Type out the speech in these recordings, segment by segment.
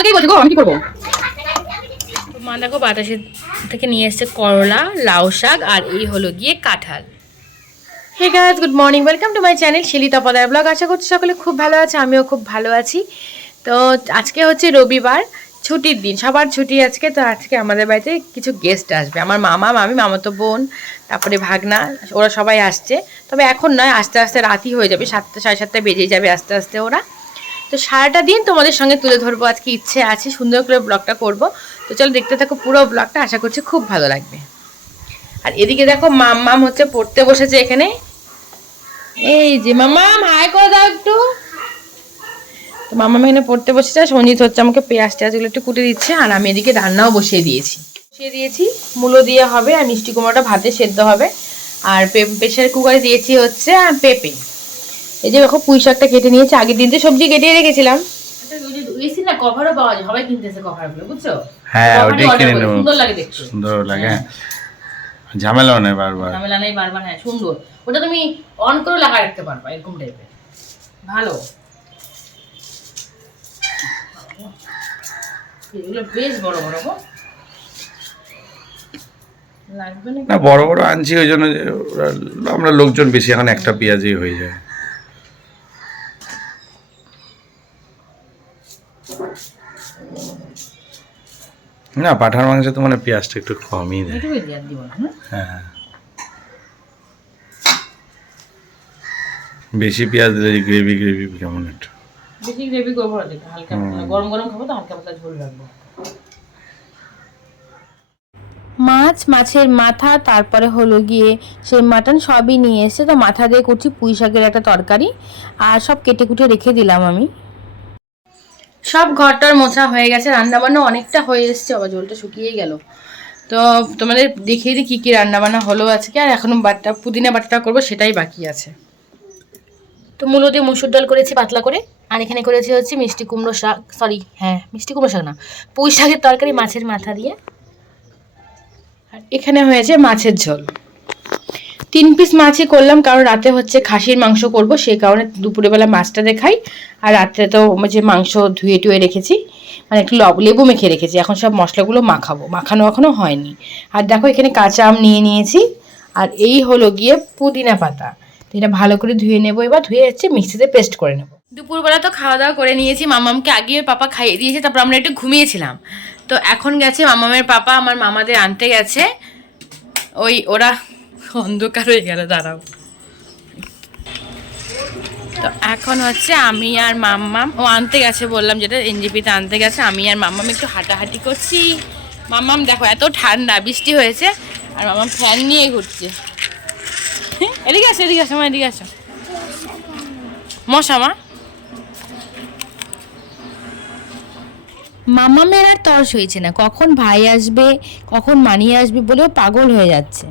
কালকেই বলছি গো, আমি কি করবো? মা দেখো বাতাসের থেকে নিয়ে এসছে করলা, লাউ শাক আর এই হলো গিয়ে কাঁঠাল। Hey guys, good morning, welcome to my channel Shili Tapadar blog. আশা করছি সকলে খুব ভালো আছে, আমিও খুব ভালো আছি। তো আজকে হচ্ছে রবিবার, ছুটির দিন, সবার ছুটি আজকে। তো আজকে আমাদের বাড়িতে কিছু গেস্ট আসবে, আমার মামা মামি, মামাতো বোন, তারপরে ভাগনা, ওরা সবাই আসছে। তবে এখন নয়, আস্তে আস্তে রাতই হয়ে যাবে, 7টা সাড়ে 7টা বেজে যাবে আস্তে আস্তে ওরা। তো সারাটা দিন তোমাদের সঙ্গে তুলে ধরবো, আজকে ইচ্ছে আছে সুন্দর করে ব্লগটা করব। তো চলো দেখতে থাকো পুরো ব্লগটা, আশা করছি খুব ভালো লাগবে। আর এদিকে দেখো মাম্মাম হচ্ছে পড়তে বসেছে এখানে। এই যে মাম্মাম, হাই করে দাও একটু। তো মাম্মাম এখানে পড়তে বসেছে, সঞ্জিত হচ্ছে আমাকে পেঁয়াজ টেয়াজগুলো একটু কুটে দিচ্ছে। আর আমি এদিকে রান্নাও বসিয়ে দিয়েছি মূলো দিয়ে হবে, আর মিষ্টি কুমড়োটা ভাতে সেদ্ধ হবে। আর প্রেসার কুকারে দিয়েছি হচ্ছে আর পেঁপে। এই যে দেখো পুঁই শাকটা কেটে নিয়েছি, আগের দিন তো সবজি কেটে রেখেছিলাম। এসি না কভারও পাওয়া যায়, সবাই কিনতেছে কভারগুলো, বুঝছো? হ্যাঁ, ওটাই কিনে নেব, সুন্দর লাগে দেখতে, সুন্দর লাগে, ঝামেলাও নেই বারবার, ঝামেলা নেই বারবার। হ্যাঁ সুন্দর, ওটা তুমি অন করে লাগা রাখতে পারবা, এরকম টাইপের ভালো। এগুলো বেশ বড় বড় গো, লাগবে না বড় বড় আনছি ওই জন্য যে আমরা লোকজন বেশি, এখন একটা পেঁয়াজই হয়ে যায়। না পাঠার মাংসে তো মানে পেঁয়াজটা একটু কমই দেয়। হ্যাঁ, বেশি পেঁয়াজ দিলে গ্রেভি গ্রেভি কেমন একটু বেশি গ্রেভি করবো না, হালকা গরম গরম খাবো তো হালকা পাতলা ঝোল রাখবো। মাছের মাথা, তারপরে হলো গিয়ে সেই মাটন সবই নিয়ে এসে, তো মাথা দিয়ে করছি পুঁই শাকের একটা তরকারি। আর সব কেটে কুটে রেখে দিলাম আমি। সব ঘরটার মোছা হয়ে গেছে, রান্নাবান্না অনেকটা হয়ে এসছে, আবার জলটা শুকিয়ে গেল। তো তোমাদের দেখিয়ে দিই কী কী রান্নাবান্না হলো আজকে। আর এখনও পুদিনা বাটাটা করবো, সেটাই বাকি আছে। তো মূলো দিয়ে মুসুর ডাল করেছি পাতলা করে। আর এখানে করেছি হচ্ছে মিষ্টি কুমড়ো শাক, মিষ্টি কুমড়ো শাক না, পুঁই শাকের তরকারি মাছের মাথা দিয়ে। আর এখানে হয়েছে মাছের ঝোল। 3 পিস মাছই করলাম, কারণ রাতে হচ্ছে খাসির মাংস করব, সেই কারণে দুপুরবেলা মাছটা দেখাই। আর রাত্রে তো যে মাংস ধুয়ে টুয়ে রেখেছি, মানে একটু লেবু মেখে রেখেছি, এখন সব মশলাগুলো মাখানো এখনও হয়নি। আর দেখো এখানে কাঁচা আম নিয়ে নিয়েছি, আর এই হলো গিয়ে পুদিনা পাতা। তো এটা ভালো করে ধুয়ে নেবো, এবার ধুয়ে হচ্ছে মিক্সিতে পেস্ট করে নেবো। দুপুরবেলা তো খাওয়া দাওয়া করে নিয়েছি, মামামকে আগে পাপা খাইয়ে দিয়েছে, তারপর আমরা একটু ঘুমিয়েছিলাম। তো এখন গেছে মামামের পাপা আমার মামাদের আনতে গেছে, ওরা অন্ধকার হয়ে গেল, দাঁড়াও। তো এখন হচ্ছে আমি আর মাম্মাম, ও আনতে গেছে বললাম, যেটা এনজিপিতে আনতে গেছে, আমি আর মাম্মাম একটু হাঁটাহাঁটি করছি। মাম্মাম দেখো এত ঠান্ডা, বৃষ্টি হয়েছে, আর মাম্মাম ফ্যান নিয়ে ঘুরছে। এদিকে আসো মা, এদিকে আসো। মশা মা, মাম্মামের আর তর সইছে না, কখন ভাই আসবে কখন মানিয়ে আসবে বলেও পাগল হয়ে যাচ্ছে।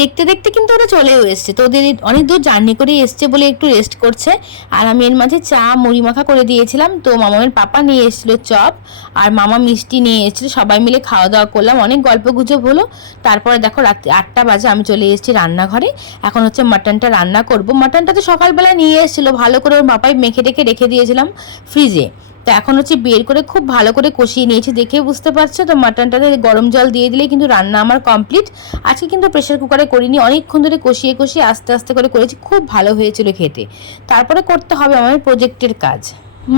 দেখতে দেখতে কিন্তু ওরা চলেও এসছে, তো ওদের অনেক দূর জার্নি করে এসছে বলে একটু রেস্ট করছে। আর আমি এর মাঝে চা মুড়ি মাখা করে দিয়েছিলাম। তো মামামের পাপা নিয়ে এসেছিলো চপ, আর মামা মিষ্টি নিয়ে এসেছিলো, সবাই মিলে খাওয়া দাওয়া করলাম, অনেক গল্প গুজব হলো। তারপরে দেখো রাত্রি 8টা বাজে, আমি চলে এসেছি রান্নাঘরে। এখন হচ্ছে মাটনটা রান্না করব। মাটনটা তো সকালবেলা নিয়ে এসেছিলো, ভালো করে ওর পাপাই মেখে রেখে দিয়েছিলাম ফ্রিজে। তো এখন হচ্ছে বের করে খুব ভালো করে কষিয়ে নিয়েছি, দেখে বুঝতে পারছো। তো মাটনটাতে গরম জল দিয়ে দিলেই কিন্তু রান্না আমার কমপ্লিট। আজকে কিন্তু প্রেশার কুকারে করিনি, অনেকক্ষণ ধরে কষিয়ে আস্তে আস্তে করে করেছি, খুব ভালো হয়েছিল খেতে। তারপরে করতে হবে আমার প্রজেক্টের কাজ।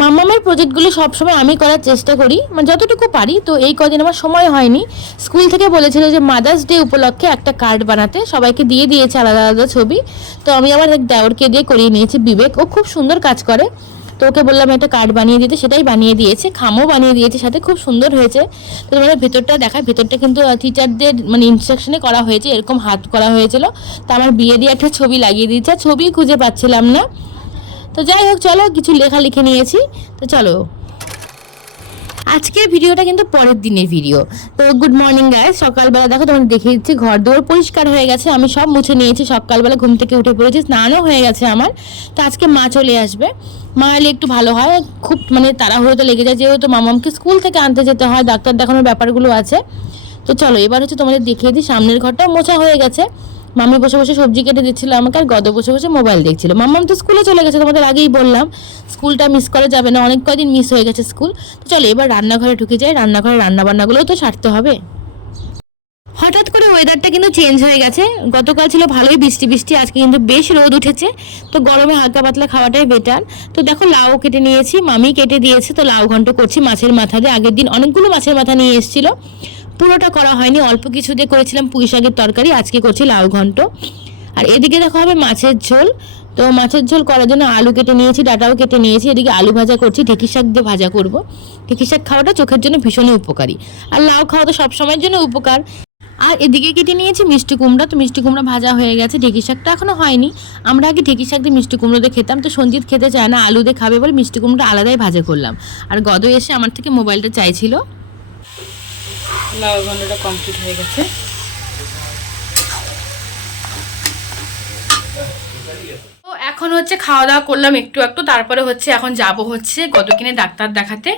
মামামের প্রজেক্টগুলো সবসময় আমি করার চেষ্টা করি, মানে যতটুকু পারি। তো এই কদিন আমার সময় হয়নি। স্কুল থেকে বলেছিল যে মাদার্স ডে উপলক্ষে একটা কার্ড বানাতে, সবাইকে দিয়ে দিয়েছে আলাদা আলাদা ছবি। তো আমি আমার এক দেওরকে দিয়ে করিয়ে নিয়েছি, বিবেক, ও খুব সুন্দর কাজ করে। তো ওকে বললাম একটা কার্ড বানিয়ে দিতে, সেটাই বানিয়ে দিয়েছে, খামও বানিয়ে দিয়েছে সাথে, খুব সুন্দর হয়েছে। তো তোমরা ভেতরটা দেখায়, ভেতরটা কিন্তু টিচারদের মানে ইনস্ট্রাকশনে করা হয়েছে, এরকম হাত করা হয়েছিল। তো আমার বিয়ে দিয়ে একটা ছবি লাগিয়ে দিয়েছে, ছবি খুঁজে পাচ্ছিলাম না। তো যাই হোক, চলো কিছু লেখা লিখে নিয়েছি। তো চলো, আজকের ভিডিওটা কিন্তু পরের দিনের ভিডিও। তো গুড মর্নিং গাইস, সকালবেলা দেখো তোমাদের দেখিয়ে দিচ্ছি, ঘর দোর পরিষ্কার হয়ে গেছে, আমি সব মুছে নিয়েছি, সকালবেলা ঘুম থেকে উঠে পড়েছি, স্নানও হয়ে গেছে আমার। তো আজকে মা চলে আসবে, মা এলে একটু ভালো হয়, খুব মানে তাড়াহুড়োতে লেগে যায়, যেহেতু মামামকে স্কুল থেকে আনতে যেতে হয়, ডাক্তার দেখানোর ব্যাপারগুলো আছে। তো চলো এবার হচ্ছে তোমাদের দেখিয়ে দিই, সামনের ঘরটাও মোছা হয়ে গেছে, মামি বসে বসে সবজি কেটে দিচ্ছিল আমাকে, আর গদ বসে বসে মোবাইল দেখছিল। মাম্মাম তো স্কুলে চলে গেছে, তোমাদের আগেই বললাম স্কুলটা মিস করা যাবে না, অনেক কদিন মিস হয়ে গেছে স্কুল। তো চলো এবার রান্নাঘরে ঢুকে যাই, রান্নাঘরে রান্নাবান্নাগুলোও তো সারতে হবে। হঠাৎ করে ওয়েদারটা কিন্তু চেঞ্জ হয়ে গেছে, গতকাল ছিল ভালোই বৃষ্টি বৃষ্টি, আজকে কিন্তু বেশ রোদ উঠেছে। তো গরমে হালকা পাতলা খাওয়াটাই বেটার। তো দেখো লাউ কেটে নিয়েছি, মামি কেটে দিয়েছে, তো লাউ ঘন্ট করছি মাছের মাথা দিয়ে। আগের দিন অনেকগুলো মাছের মাথা নিয়ে এসেছিল, পুরোটা করা হয়নি, অল্প কিছু দিয়ে করেছিলাম পুঁই শাকের তরকারি, আজকে করছি লাউ ঘন্ট। আর এদিকে দেখো হবে মাছের ঝোল। তো মাছের ঝোল করার জন্য আলু কেটে নিয়েছি, ডাঁটাও কেটে নিয়েছি। এদিকে আলু ভাজা করছি, ঢেঁকি শাক দিয়ে ভাজা করব। ঢেঁকি শাক খাওয়াটা চোখের জন্য ভীষণই উপকারী, আর লাউ খাওয়া তো সবসময়ের জন্য উপকার। আর এদিকে কেটে নিয়েছি মিষ্টি কুমড়া, তো মিষ্টি কুমড়া ভাজা হয়ে গেছে, ঢেঁকি শাকটা এখনো হয়নি। আমরা আগে ঢেঁকি শাক দিয়ে মিষ্টি কুমড়ো দিয়ে খেতাম, তো সঞ্জিত খেতে চায় না, আলু দিয়ে খাবে বলে মিষ্টি কুমড়া আলাদাই ভাজা করলাম। আর গদ এসে আমার থেকে মোবাইলটা চাইছিল। লাউ ঘন্টটা কমপ্লিট হয়ে গেছে। তো এখন হচ্ছে খাওয়া দাওয়া করলাম একটু একটু, তারপরে হচ্ছে এখন যাব হচ্ছে গদকিনে ডাক্তার দেখাতে।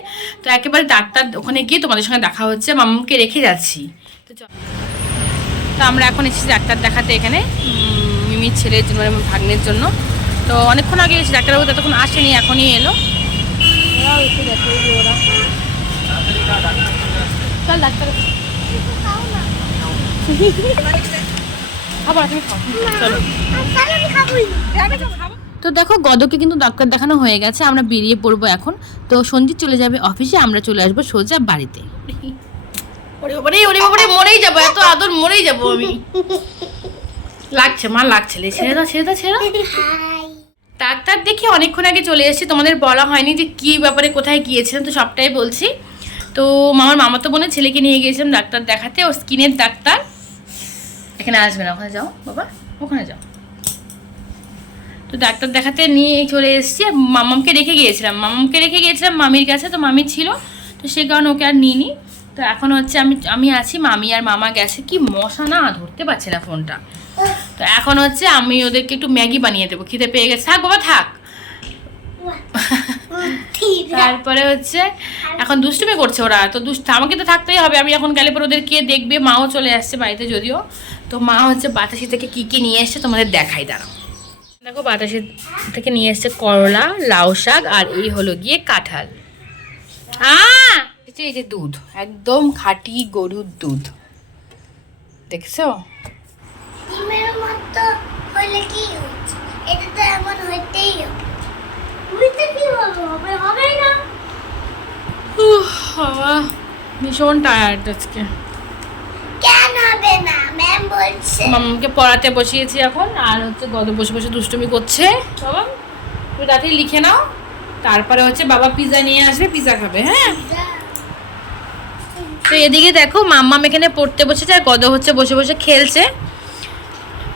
তো একেবারে ডাক্তার ওখানে গিয়ে তোমাদের সঙ্গে দেখা হচ্ছে, মামাকে রেখে যাচ্ছি। তো আমরা এখন এসেছি ডাক্তার দেখাতে এখানে মিমির ছেলের জন্য, মানে ভাগ্নের জন্য। তো অনেকক্ষণ আগে এসেছি, ডাক্তারবাবু ততক্ষণ আসেনি, এখনই এলো। ওরাও এসে গেছে, ওরা চল ডাক্তার খাবার তুমি খাও, চলো। তো দেখো গদকে কিন্তু ডাক্তার দেখানো হয়ে গেছে, আমরা বেরিয়ে পড়বো এখন। তো সঞ্জিত চলে যাবে অফিসে, আমরা চলে আসবো সোজা বাড়িতে। ওরে বাবারে ওরে বাবারে, মরেই যাবো, এত আদর মরেই যাবো আমি। লাগছে মা, লাগছে, ছেড়ে দাও ছেড়ে দাও ছেড়ে দাও। ডাক্তার দেখি অনেকক্ষণ আগে চলে এসেছি, তোমাদের বলা হয়নি যে কী ব্যাপারে কোথায় গিয়েছিলাম, তো সবটাই বলছি। তো আমার মামাতো বোনের ছেলেকে নিয়ে গিয়েছিলাম ডাক্তার দেখাতে, ও স্কিনের ডাক্তার। এখানে আসবে না, ওখানে যাও বাবা, ওখানে যাও। তো ডাক্তার দেখাতে নিয়ে চলে এসেছি, মামামকে রেখে গিয়েছিলাম, মামির কাছে। তো মামি ছিল, তো সে কারণে ওকে আর নিইনি। তো এখন হচ্ছে আমি আছি, মামি আর মামা গেছে। কি মশা না, ধরতে পারছে না ফোনটা। তো এখন হচ্ছে আমি ওদেরকে একটু ম্যাগি বানিয়ে দেবো, খিদে পেয়ে গেছে। থাক বাবা থাক। তারপরে হচ্ছে এখন দুষ্টুমি করছে ওরা, তো আমাকে তো থাকতেই হবে, আমি এখন গেলে পরে ওদেরকে দেখবে। মাও চলে আসছে বাড়িতে যদিও। তো মা হচ্ছে বাতাসি থেকে কী কী নিয়ে এসছে তোমাদের দেখাই, দাঁড়াও। দেখো বাতাসি থেকে নিয়ে এসছে করলা, লাউ শাক, আর এই হলো গিয়ে কাঁঠাল। এই যে দুধ, একদম খাঁটি গরুর দুধ, দেখছো? ডিমের মতো হলে কি হচ্ছে? এটা তো এমন হইতেই হবে। হইতে কি হবে? হবে না। বাবা ভীষণ টায়ার্ড আজকে। কেন হবে না? ম্যাম বলছে। মামাকে পড়াতে বসিয়েছি এখন, আর হচ্ছে গদ বসে বসে দুষ্টুমি করছে। বাবা তুমি তাড়াতাড়ি লিখে নাও, তারপরে হচ্ছে বাবা পিৎজা নিয়ে আসবে, পিৎজা খাবে। হ্যাঁ, তো এদিকে দেখো মাম্মাম এখানে পড়তে বসেছে, আর গদ হচ্ছে বসে বসে খেলছে।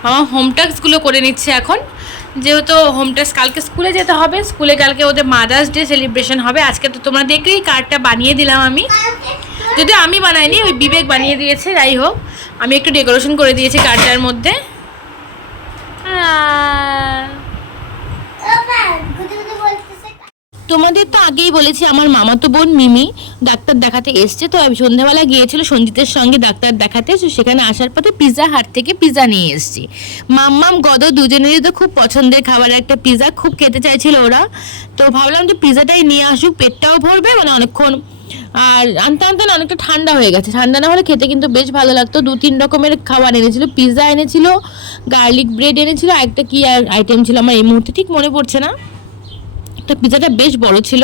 মামা হোম টাস্কগুলো করে নিচ্ছে এখন, যেহেতু হোম টাস্ক কালকে স্কুলে যেতে হবে। স্কুলে কালকে ওদের মাদার্স ডে সেলিব্রেশন হবে। আজকে তো তোমরা দেখলেই কার্ডটা বানিয়ে দিলাম আমি, যদিও আমি বানাইনি, ওই বিবেক বানিয়ে দিয়েছে। যাই হোক, আমি একটু ডেকোরেশন করে দিয়েছি কার্ডটার মধ্যে। তোমাদের তো আগেই বলেছি আমার মামাতো বোন মিমি ডাক্তার দেখাতে এসছে। তো আমি সন্ধ্যাবেলা গিয়েছিল সঞ্জিতের সঙ্গে ডাক্তার দেখাতে, সেখানে আসার পথে পিৎজা হাট থেকে পিৎজা নিয়ে এসছি। মাম্মাম গদ দুজনেরই তো খুব পছন্দের খাবার একটা পিৎজা, খুব খেতে চাইছিল ওরা। তো ভাবলাম যে পিৎজাটাই নিয়ে আসুক, পেটটাও ভরবে, মানে অনেকক্ষণ। আর আনতে আনতে না অনেকটা ঠান্ডা হয়ে গেছে, ঠান্ডা না হলে খেতে কিন্তু বেশ ভালো লাগতো। 2-3 রকমের খাবার এনেছিল, পিৎজা এনেছিল, গার্লিক ব্রেড এনেছিল, আর একটা কি আইটেম ছিল আমার এই মুহূর্তে ঠিক মনে পড়ছে না। তো পিৎজাটা বেশ বড় ছিল,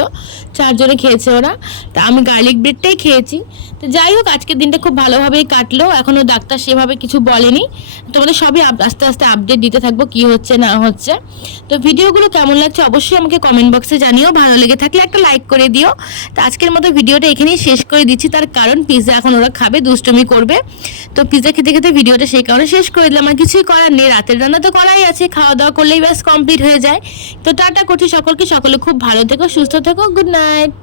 4 জনে খেয়েছে ওরা। তা আমি গার্লিক ব্রেডটাই খেয়েছি। তো যাই হোক, আজকের দিনটা খুব ভালোভাবেই কাটলো। এখনও ডাক্তার সেভাবে কিছু বলেনি, তোমাদের সবই আস্তে আস্তে আপডেট দিতে থাকবো কি হচ্ছে না হচ্ছে। তো ভিডিওগুলো কেমন লাগছে অবশ্যই আমাকে কমেন্ট বক্সে জানিও, ভালো লেগে থাকলে একটা লাইক করে দিও। তো আজকের মতো ভিডিওটা এখানেই শেষ করে দিচ্ছি, তার কারণ পিৎজা এখন ওরা খাবে, দুষ্টুমি করবে। তো পিৎজা খেতে খেতে ভিডিওটা সেই কারণে শেষ করে দিলাম, আর কিছুই করার নেই, রাতের রান্না তো করাই আছে, খাওয়া দাওয়া করলেই ব্যাস কমপ্লিট হয়ে যায়। তো টাটা করছি সকলকে, সকলে খুব ভালো থেকো, সুস্থ থেকো, গুড নাইট।